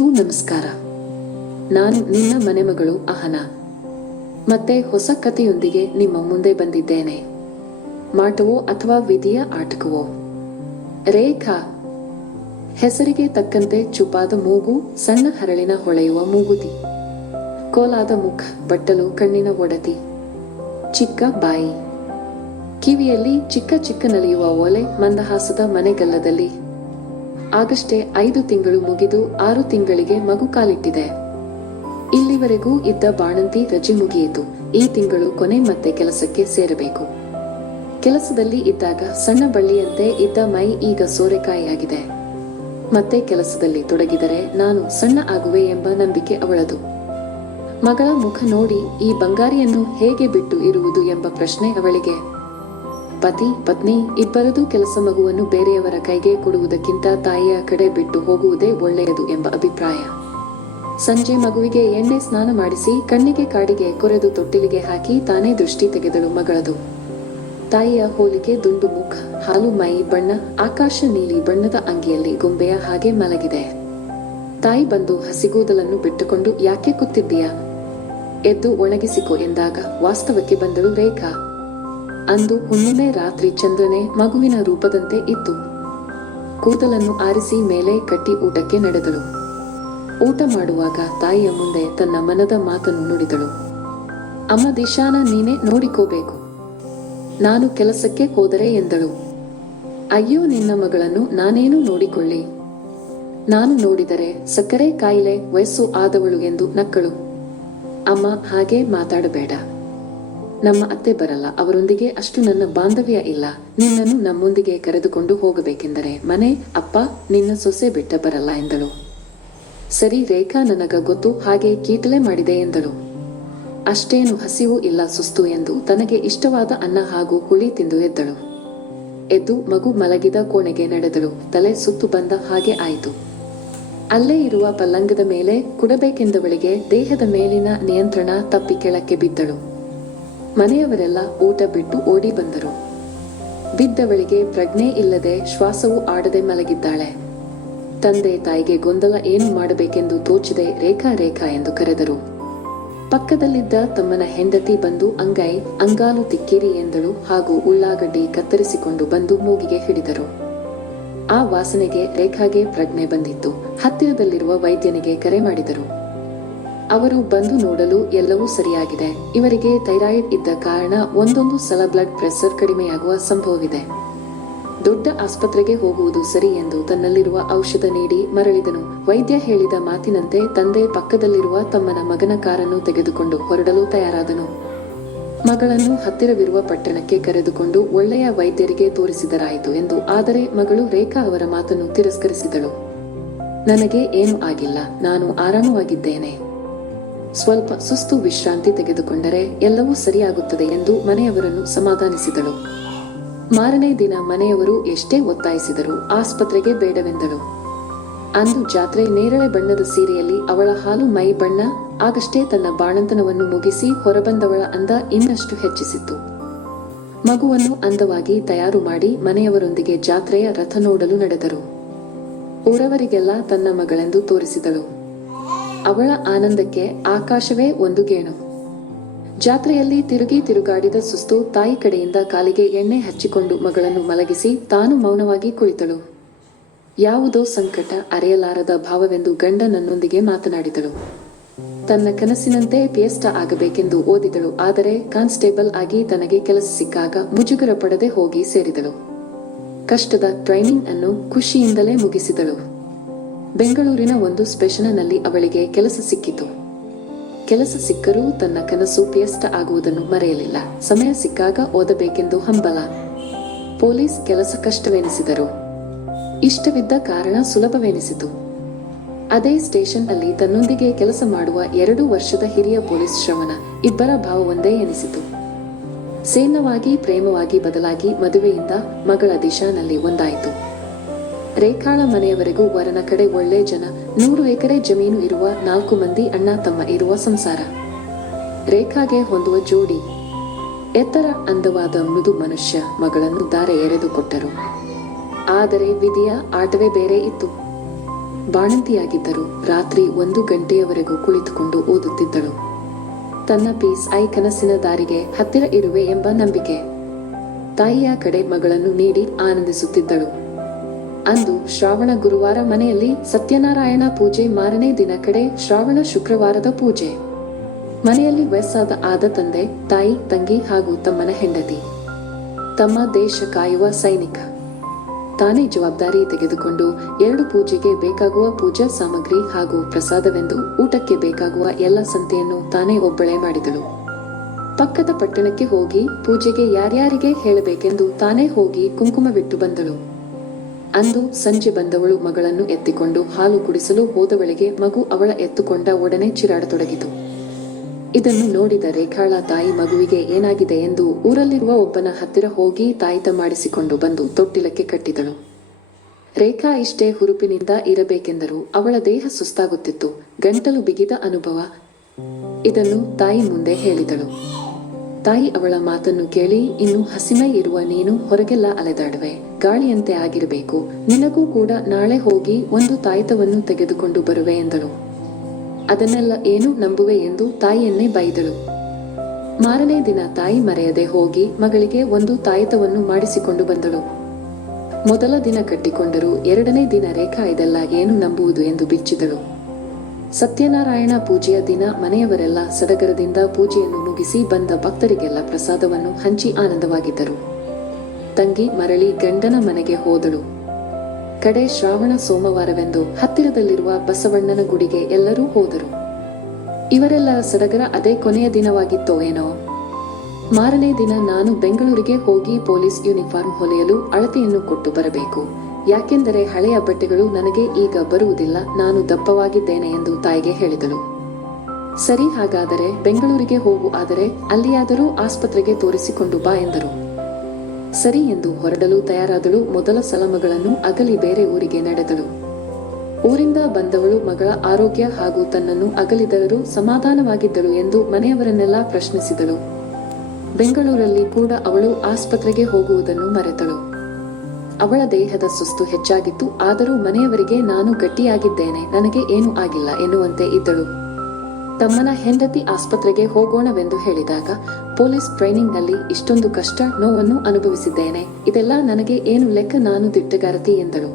ನಮಸ್ಕಾರ. ನಾನು ನಿನ್ನ ಮನೆ ಮಗಳು ಅಹನಾ. ಮತ್ತೆ ಹೊಸ ಕಥೆಯೊಂದಿಗೆ ನಿಮ್ಮ ಮುಂದೆ ಬಂದಿದ್ದೇನೆ. ಮಾಟವೋ ಅಥವಾ ವಿಧಿಯ ಆಟಕವೋ? ರೇಖಾ. ಹೆಸರಿಗೆ ತಕ್ಕಂತೆ ಚುಪಾದ ಮೂಗು, ಸಣ್ಣ ಹರಳಿನ ಹೊಳೆಯುವ ಮೂಗುತಿ, ಕೋಲಾದ ಮುಖ, ಬಟ್ಟಲು ಕಣ್ಣಿನ ಒಡತಿ, ಚಿಕ್ಕ ಬಾಯಿ, ಕಿವಿಯಲ್ಲಿ ಚಿಕ್ಕ ಚಿಕ್ಕ ನಲಿಯುವ ಒಲೆ, ಮಂದಹಾಸದ ಮನೆಗಲ್ಲದಲ್ಲಿ. ಆಗಷ್ಟೇ 5 ತಿಂಗಳು ಮುಗಿದು 6 ತಿಂಗಳಿಗೆ ಮಗು ಕಾಲಿಟ್ಟಿದೆ. ಇಲ್ಲಿವರೆಗೂ ಇದ್ದ ಬಾಣಂತಿ ರಜೆ ಮುಗಿಯಿತು. ಈ ತಿಂಗಳು ಕೊನೆ ಮತ್ತೆ ಕೆಲಸಕ್ಕೆ ಸೇರಬೇಕು. ಕೆಲಸದಲ್ಲಿ ಇದ್ದಾಗ ಸಣ್ಣ ಬಳ್ಳಿಯಂತೆ ಇದ್ದ ಮೈ ಈಗ ಸೋರೆಕಾಯಿಯಾಗಿದೆ. ಮತ್ತೆ ಕೆಲಸದಲ್ಲಿ ತೊಡಗಿದರೆ ನಾನು ಸಣ್ಣ ಆಗುವೆ ಎಂಬ ನಂಬಿಕೆ ಅವಳದು. ಮಗಳ ಮುಖ ನೋಡಿ ಈ ಬಂಗಾರಿಯನ್ನು ಹೇಗೆ ಬಿಟ್ಟು ಇರುವುದು ಎಂಬ ಪ್ರಶ್ನೆ ಅವಳಿಗೆ. ಪತಿ ಪತ್ನಿ ಇಬ್ಬರದು ಕೆಲಸ ಮಗುವನ್ನು ಬೇರೆಯವರ ಕೈಗೆ ಕೊಡುವುದಕ್ಕಿಂತ ತಾಯಿಯ ಕಡೆ ಬಿಟ್ಟು ಹೋಗುವುದೇ ಒಳ್ಳೆಯದು ಎಂಬ ಅಭಿಪ್ರಾಯ. ಸಂಜೆ ಮಗುವಿಗೆ ಎಣ್ಣೆ ಸ್ನಾನ ಮಾಡಿಸಿ ಕಣ್ಣಿಗೆ ಕಾಡಿಗೆ ಕೊರೆದು ತೊಟ್ಟಿಲಿಗೆ ಹಾಕಿ ತಾನೇ ದೃಷ್ಟಿ ತೆಗೆದಳು ಮಗಳದು. ತಾಯಿಯ ಹೋಲಿಕೆ ದುಂಡು ಮುಖ, ಹಾಲು ಮೈ ಬಣ್ಣ, ಆಕಾಶ ನೀಲಿ ಬಣ್ಣದ ಅಂಗಿಯಲ್ಲಿ ಗೊಂಬೆಯ ಹಾಗೆ ಮಲಗಿದೆ. ತಾಯಿ ಬಂದು ಹಸಿಗೂದಲನ್ನು ಬಿಟ್ಟುಕೊಂಡು ಯಾಕೆ ಕೂತಿದ್ದೀಯಾ, ಎದ್ದು ಒಣಗಿಸಿಕೊ ಎಂದಾಗ ವಾಸ್ತವಕ್ಕೆ ಬಂದಳು ರೇಖಾ. ಅಂದು ಹುಣ್ಣಿಮೆ ರಾತ್ರಿ ಚಂದ್ರನೇ ಮಗುವಿನ ರೂಪದಂತೆ ಇತ್ತು. ಕೂದಲನ್ನು ಆರಿಸಿ ಮೇಲೆ ಕಟ್ಟಿ ಊಟಕ್ಕೆ ನಡೆದಳು. ಊಟ ಮಾಡುವಾಗ ತಾಯಿಯ ಮುಂದೆ ತನ್ನ ಮನದ ಮಾತನ್ನು ನುಡಿದಳು. ಅಮ್ಮ ದಿಶಾನ ನೀನೇ ನೋಡಿಕೋಬೇಕು, ನಾನು ಕೆಲಸಕ್ಕೆ ಹೋದರೆ ಎಂದಳು. ಅಯ್ಯೋ ನಿನ್ನ ಮಗಳನ್ನು ನಾನೇನು ನೋಡಿಕೊಳ್ಳಿ, ನಾನು ನೋಡಿದರೆ ಸಕ್ಕರೆ ಕಾಯಿಲೆ ವಯಸ್ಸು ಆದವಳು ಎಂದು ನಕ್ಕಳು. ಅಮ್ಮ ಹಾಗೆ ಮಾತಾಡಬೇಡ, ನಮ್ಮ ಅತ್ತೆ ಬರಲ್ಲ, ಅವರೊಂದಿಗೆ ಅಷ್ಟು ನನ್ನ ಬಾಂಧವ್ಯ ಇಲ್ಲ. ನಿನ್ನನ್ನು ನಮ್ಮೊಂದಿಗೆ ಕರೆದುಕೊಂಡು ಹೋಗಬೇಕೆಂದರೆ ಮನೆ ಅಪ್ಪ ನಿನ್ನ ಸೊಸೆ ಬಿಟ್ಟ ಬರಲ್ಲ ಎಂದಳು. ಸರಿ ರೇಖಾ, ನನಗ ಗೊತ್ತು, ಹಾಗೆ ಕೀಟಲೆ ಮಾಡಿದೆ ಎಂದಳು. ಅಷ್ಟೇನು ಹಸಿವು ಇಲ್ಲ, ಸುಸ್ತು ಎಂದು ತನಗೆ ಇಷ್ಟವಾದ ಅನ್ನ ಹಾಗೂ ಹುಳಿ ತಿಂದು ಎದ್ದಳು. ಎದ್ದು ಮಗು ಮಲಗಿದ ಕೋಣೆಗೆ ನಡೆದಳು. ತಲೆ ಸುತ್ತು ಬಂದ ಹಾಗೆ ಆಯಿತು. ಅಲ್ಲೇ ಇರುವ ಪಲ್ಲಂಗದ ಮೇಲೆ ಕುಡಬೇಕೆಂದವಳಿಗೆ ದೇಹದ ಮೇಲಿನ ನಿಯಂತ್ರಣ ತಪ್ಪಿ ಕೆಳಕ್ಕೆ ಬಿದ್ದಳು. ಮನೆಯವರೆಲ್ಲ ಊಟ ಬಿಟ್ಟು ಓಡಿ ಬಂದರು. ಬಿದ್ದವಳಿಗೆ ಪ್ರಜ್ಞೆ ಇಲ್ಲದೆ ಶ್ವಾಸವು ಆಡದೆ ಮಲಗಿದ್ದಾಳೆ. ತಂದೆ ತಾಯಿಗೆ ಗೊಂದಲ ಏನು ಮಾಡಬೇಕೆಂದು ತೋಚದೆ ರೇಖಾ ರೇಖಾ ಎಂದು ಕರೆದರು. ಪಕ್ಕದಲ್ಲಿದ್ದ ತಮ್ಮನ ಹೆಂಡತಿ ಬಂದು ಅಂಗೈ ಅಂಗಾಲು ತಿಕ್ಕಿರಿ ಎಂದಳು ಹಾಗೂ ಉಳ್ಳಾಗಡ್ಡಿ ಕತ್ತರಿಸಿಕೊಂಡು ಬಂದು ಮೂಗಿಗೆ ಹಿಡಿದರು. ಆ ವಾಸನೆಗೆ ರೇಖಾಗೆ ಪ್ರಜ್ಞೆ ಬಂದಿತ್ತು. ಹತ್ತಿರದಲ್ಲಿರುವ ವೈದ್ಯನಿಗೆ ಕರೆ ಮಾಡಿದರು. ಅವರು ಬಂದು ನೋಡಲು ಎಲ್ಲವೂ ಸರಿಯಾಗಿದೆ. ಇವರಿಗೆ ಥೈರಾಯ್ಡ್ ಇದ್ದ ಕಾರಣ ಒಂದೊಂದು ಸಲ ಬ್ಲಡ್ ಪ್ರೆಷರ್ ಕಡಿಮೆಯಾಗುವ ಸಂಭವವಿದೆ. ದೊಡ್ಡ ಆಸ್ಪತ್ರೆಗೆ ಹೋಗುವುದು ಸರಿ ಎಂದು ತನ್ನಲ್ಲಿರುವ ಔಷಧ ನೀಡಿ ಮರಳಿದನು. ವೈದ್ಯ ಹೇಳಿದ ಮಾತಿನಂತೆ ತಂದೆ ಪಕ್ಕದಲ್ಲಿರುವ ತಮ್ಮನ ಮಗನ ಕಾರನ್ನು ತೆಗೆದುಕೊಂಡು ಹೊರಡಲು ತಯಾರಾದನು. ಮಗಳನ್ನು ಹತ್ತಿರವಿರುವ ಪಟ್ಟಣಕ್ಕೆ ಕರೆದುಕೊಂಡು ಒಳ್ಳೆಯ ವೈದ್ಯರಿಗೆ ತೋರಿಸಿದರಾಯಿತು ಎಂದು. ಆದರೆ ಮಗಳು ರೇಖಾ ಅವರ ಮಾತನ್ನು ತಿರಸ್ಕರಿಸಿದಳು. ನನಗೆ ಏನೂ ಆಗಿಲ್ಲ, ನಾನು ಆರಾಮವಾಗಿದ್ದೇನೆ, ಸ್ವಲ್ಪ ಸುಸ್ತು, ವಿಶ್ರಾಂತಿ ತೆಗೆದುಕೊಂಡರೆ ಎಲ್ಲವೂ ಸರಿಯಾಗುತ್ತದೆ ಎಂದು ಮನೆಯವರನ್ನು ಸಮಾಧಾನಿಸಿದಳು. ಮಾರನೇ ದಿನ ಮನೆಯವರು ಎಷ್ಟೇ ಒತ್ತಾಯಿಸಿದರೂ ಆಸ್ಪತ್ರೆಗೆ ಬೇಡವೆಂದಳು. ಅಂದು ಜಾತ್ರೆ. ನೇರಳೆ ಬಣ್ಣದ ಸೀರೆಯಲ್ಲಿ ಅವಳ ಹಾಲು ಮೈ ಬಣ್ಣ ಆಗಷ್ಟೇ ತನ್ನ ಬಾಣಂತನವನ್ನು ಮುಗಿಸಿ ಹೊರಬಂದವಳ ಅಂದ ಇನ್ನಷ್ಟು ಹೆಚ್ಚಿಸಿತ್ತು. ಮಗುವನ್ನು ಅಂದವಾಗಿ ತಯಾರು ಮಾಡಿ ಮನೆಯವರೊಂದಿಗೆ ಜಾತ್ರೆಯ ರಥ ನೋಡಲು ನಡೆದರು. ಊರವರಿಗೆಲ್ಲ ತನ್ನ ಮಗಳೆಂದು ತೋರಿಸಿದಳು. ಅವಳ ಆನಂದಕ್ಕೆ ಆಕಾಶವೇ ಒಂದು ಗೇಣು. ಜಾತ್ರೆಯಲ್ಲಿ ತಿರುಗಿ ತಿರುಗಾಡಿದ ಸುಸ್ತು ತಾಯಿ ಕಡೆಯಿಂದ ಕಾಲಿಗೆ ಎಣ್ಣೆ ಹಚ್ಚಿಕೊಂಡು ಮಗಳನ್ನು ಮಲಗಿಸಿ ತಾನು ಮೌನವಾಗಿ ಕುಳಿತಳು. ಯಾವುದೋ ಸಂಕಟ, ಅರೆಯಲಾರದ ಭಾವವೆಂದು ಗಂಡನನ್ನೊಂದಿಗೆ ಮಾತನಾಡಿದಳು. ತನ್ನ ಕನಸಿನಂತೆ ಪಿಎಸ್ಟ ಆಗಬೇಕೆಂದು ಓದಿದಳು. ಆದರೆ ಕಾನ್ಸ್ಟೇಬಲ್ ಆಗಿ ತನಗೆ ಕೆಲಸ ಸಿಕ್ಕಾಗ ಮುಜುಗರ ಪಡದೆ ಹೋಗಿ ಸೇರಿದಳು. ಕಷ್ಟದ ಟ್ರೈನಿಂಗ್ ಅನ್ನು ಖುಷಿಯಿಂದಲೇ ಮುಗಿಸಿದಳು. ಬೆಂಗಳೂರಿನ ಒಂದು ಸ್ಟೇಷನ್ನಲ್ಲಿ ಅವಳಿಗೆ ಕೆಲಸ ಸಿಕ್ಕಿತು. ಕೆಲಸ ಸಿಕ್ಕರೂ ತನ್ನ ಕನಸು ಪಿಎಸ್ಟ ಆಗುವುದನ್ನು ಮರೆಯಲಿಲ್ಲ. ಸಮಯ ಸಿಕ್ಕಾಗ ಓದಬೇಕೆಂದು ಹಂಬಲ. ಪೊಲೀಸ್ ಕೆಲಸ ಕಷ್ಟವೆನಿಸಿದರು, ಇಷ್ಟವಿದ್ದ ಕಾರಣ ಸುಲಭವೆನಿಸಿತು. ಅದೇ ಸ್ಟೇಷನ್ ಅಲ್ಲಿ ತನ್ನೊಂದಿಗೆ ಕೆಲಸ ಮಾಡುವ 2 ವರ್ಷದ ಹಿರಿಯ ಪೊಲೀಸ್ ಶ್ರವಣ, ಇಬ್ಬರ ಭಾವ ಒಂದೇ ಎನಿಸಿತು. ಸೇನವಾಗಿ ಪ್ರೇಮವಾಗಿ ಬದಲಾಗಿ ಮದುವೆಯಿಂದ ಮಗಳ ದಿಶಾನಲ್ಲಿ ಒಂದಾಯಿತು. ರೇಖಾಳ ಮನೆಯವರೆಗೂ ವರನ ಕಡೆ ಒಳ್ಳೆ ಜನ, 100 ಎಕರೆ ಜಮೀನು ಇರುವ 4 ಮಂದಿ ಅಣ್ಣ ತಮ್ಮ ಇರುವ ಸಂಸಾರ. ರೇಖಾಗೆ ಹೊಂದುವ ಜೋಡಿ. ಎತ್ತರ ಅಂದವಾದ ಮೃದು ಮನುಷ್ಯ ಮಗಳನ್ನು ದಾರೆ ಎರೆದು ಕೊಟ್ಟರು. ಆದರೆ ವಿಧಿಯ ಆಟವೇ ಬೇರೆ ಇತ್ತು. ಬಾಣಂತಿಯಾಗಿದ್ದರು. ರಾತ್ರಿ 1 ಗಂಟೆಯವರೆಗೂ ಕುಳಿತುಕೊಂಡು ಓದುತ್ತಿದ್ದಳು. ತನ್ನ PSI ಕನಸಿನ ದಾರಿಗೆ ಹತ್ತಿರ ಇರುವೆ ಎಂಬ ನಂಬಿಕೆ. ತಾಯಿಯ ಕಡೆ ಮಗಳನ್ನು ನೀಡಿ ಆನಂದಿಸುತ್ತಿದ್ದಳು. ಅಂದು ಶ್ರಾವಣ ಗುರುವಾರ ಮನೆಯಲ್ಲಿ ಸತ್ಯನಾರಾಯಣ ಪೂಜೆ. ಮಾರನೇ ದಿನ ಕಡೆ ಶ್ರಾವಣ ಶುಕ್ರವಾರದ ಪೂಜೆ. ಮನೆಯಲ್ಲಿ ವಯಸ್ಸಾದ ತಂದೆ, ತಾಯಿ, ತಂಗಿ ಹಾಗೂ ತಮ್ಮನ ಹೆಂಡತಿ. ತಮ್ಮ ದೇಶ ಕಾಯುವ ಸೈನಿಕ. ತಾನೇ ಜವಾಬ್ದಾರಿ ತೆಗೆದುಕೊಂಡು 2 ಪೂಜೆಗೆ ಬೇಕಾಗುವ ಪೂಜಾ ಸಾಮಗ್ರಿ ಹಾಗೂ ಪ್ರಸಾದವೆಂದು ಊಟಕ್ಕೆ ಬೇಕಾಗುವ ಎಲ್ಲ ಸಂತೆಯನ್ನು ತಾನೇ ಒಬ್ಬಳೇ ಮಾಡಿದಳು. ಪಕ್ಕದ ಪಟ್ಟಣಕ್ಕೆ ಹೋಗಿ ಪೂಜೆಗೆ ಯಾರ್ಯಾರಿಗೆ ಹೇಳಬೇಕೆಂದು ತಾನೇ ಹೋಗಿ ಕುಂಕುಮವಿಟ್ಟು ಬಂದಳು. ಅಂದು ಸಂಜೆ ಬಂದವಳು ಮಗಳನ್ನು ಎತ್ತಿಕೊಂಡು ಹಾಲು ಕುಡಿಸಲು ಹೋದವಳಿಗೆ ಮಗು ಅವಳ ಎತ್ತುಕೊಂಡ ಒಡನೆ ಚಿರಾಡತೊಡಗಿತು. ಇದನ್ನು ನೋಡಿದ ರೇಖಾಳ ತಾಯಿ ಮಗುವಿಗೆ ಏನಾಗಿದೆ ಎಂದು ಊರಲ್ಲಿರುವ ಒಬ್ಬನ ಹತ್ತಿರ ಹೋಗಿ ತಾಯಿತ ಮಾಡಿಸಿಕೊಂಡು ಬಂದು ತೊಟ್ಟಿಲಕ್ಕೆ ಕಟ್ಟಿದಳು. ರೇಖಾ ಇಷ್ಟೇ ಹುರುಪಿನಿಂದ ಇರಬೇಕೆಂದರೂ ಅವಳ ದೇಹ ಸುಸ್ತಾಗುತ್ತಿತ್ತು, ಗಂಟಲು ಬಿಗಿದ ಅನುಭವ. ಇದನ್ನು ತಾಯಿ ಮುಂದೆ ಹೇಳಿದಳು. ತಾಯಿ ಅವಳ ಮಾತನ್ನು ಕೇಳಿ, ಇನ್ನು ಹಸಿಮೈ ಇರುವ ನೀನು ಹೊರಗೆಲ್ಲ ಅಲೆದಾಡುವೆ, ಗಾಳಿಯಂತೆ ಆಗಿರಬೇಕು, ನಿನಗೂ ಕೂಡ ನಾಳೆ ಹೋಗಿ ಒಂದು ತಾಯಿತವನ್ನು ತೆಗೆದುಕೊಂಡು ಬರುವೆ ಎಂದಳು. ಅದನ್ನೆಲ್ಲ ಏನು ನಂಬುವೆ ಎಂದು ತಾಯಿಯನ್ನೇ ಬೈದಳು. ಮಾರನೇ ದಿನ ತಾಯಿ ಮರೆಯದೆ ಹೋಗಿ ಮಗಳಿಗೆ ಒಂದು ತಾಯಿತವನ್ನು ಮಾಡಿಸಿಕೊಂಡು ಬಂದಳು. ಮೊದಲ ದಿನ ಕಟ್ಟಿಕೊಂಡರು, 2ನೇ ದಿನ ರೇಖಾ ಇದೆಲ್ಲ ಏನು ನಂಬುವುದು ಎಂದು ಬಿಚ್ಚಿದಳು. ಸತ್ಯನಾರಾಯಣ ಪೂಜೆಯ ದಿನ ಮನೆಯವರೆಲ್ಲ ಸಡಗರದಿಂದ ಪೂಜೆಯನ್ನು ಮುಗಿಸಿ ಬಂದ ಭಕ್ತರಿಗೆಲ್ಲ ಪ್ರಸಾದವನ್ನು ಹಂಚಿ ಆನಂದವಾಗಿದ್ದರು. ತಂಗಿ ಮರಳಿ ಗಂಡನ ಮನೆಗೆ ಹೋದಳು. ಕಡೆ ಶ್ರಾವಣ ಸೋಮವಾರವೆಂದು ಹತ್ತಿರದಲ್ಲಿರುವ ಬಸವಣ್ಣನ ಗುಡಿಗೆ ಎಲ್ಲರೂ ಹೋದರು. ಇವರೆಲ್ಲರ ಸಡಗರ ಅದೇ ಕೊನೆಯ ದಿನವಾಗಿತ್ತೋ ಏನೋ. ಮಾರನೇ ದಿನ ನಾನು ಬೆಂಗಳೂರಿಗೆ ಹೋಗಿ ಪೊಲೀಸ್ ಯೂನಿಫಾರ್ಮ್ ಹೊಲೆಯಲು ಅಳತೆಯನ್ನು ಕೊಟ್ಟು ಬರಬೇಕು, ಯಾಕೆಂದರೆ ಹಳೆಯ ಬಟ್ಟೆಗಳು ನನಗೆ ಈಗ ಬರುವುದಿಲ್ಲ, ನಾನು ದಪ್ಪವಾಗಿದ್ದೇನೆ ಎಂದು ತಾಯಿಗೆ ಹೇಳಿದಳು. ಸರಿ, ಹಾಗಾದರೆ ಬೆಂಗಳೂರಿಗೆ ಹೋಗು, ಆದರೆ ಅಲ್ಲಿಯಾದರೂ ಆಸ್ಪತ್ರೆಗೆ ತೋರಿಸಿಕೊಂಡು ಬಾ ಎಂದರು. ಸರಿ ಎಂದು ಹೊರಡಲು ತಯಾರಾದಳು. ಮೊದಲ ಸಲ ಮಗಳನ್ನು ಅಗಲಿ ಬೇರೆ ಊರಿಗೆ ನಡೆದಳು. ಊರಿಂದ ಬಂದವಳು ಮಗಳ ಆರೋಗ್ಯ ಹಾಗೂ ತನ್ನನ್ನು ಅಗಲಿದರೂ ಸಮಾಧಾನವಾಗಿದ್ದಳು ಎಂದು ಮನೆಯವರನ್ನೆಲ್ಲ ಪ್ರಶ್ನಿಸಿದಳು. ಬೆಂಗಳೂರಲ್ಲಿ ಕೂಡ ಅವಳು ಆಸ್ಪತ್ರೆಗೆ ಹೋಗುವುದನ್ನು ಮರೆತಳು. ಅವಳ ದೇಹದ ಸುಸ್ತು ಹೆಚ್ಚಾಗಿತ್ತು, ಆದರೂ ಮನೆಯವರಿಗೆ ನಾನು ಗಟ್ಟಿಯಾಗಿದ್ದೇನೆ, ನನಗೆ ಏನೂ ಆಗಿಲ್ಲ ಎನ್ನುವಂತೆ ಇದ್ದಳು. ತಮ್ಮನ ಹೆಂಡತಿ ಆಸ್ಪತ್ರೆಗೆ ಹೋಗೋಣವೆಂದು ಹೇಳಿದಾಗ, ಪೊಲೀಸ್ ಟ್ರೈನಿಂಗ್ನಲ್ಲಿ ಇಷ್ಟೊಂದು ಕಷ್ಟ ನೋವನ್ನು ಅನುಭವಿಸಿದ್ದೇನೆ, ಇದೆಲ್ಲ ನನಗೆ ಏನು ಲೆಕ್ಕ, ನಾನು ದಿಟ್ಟಗಾರತಿ ಎಂದಳು.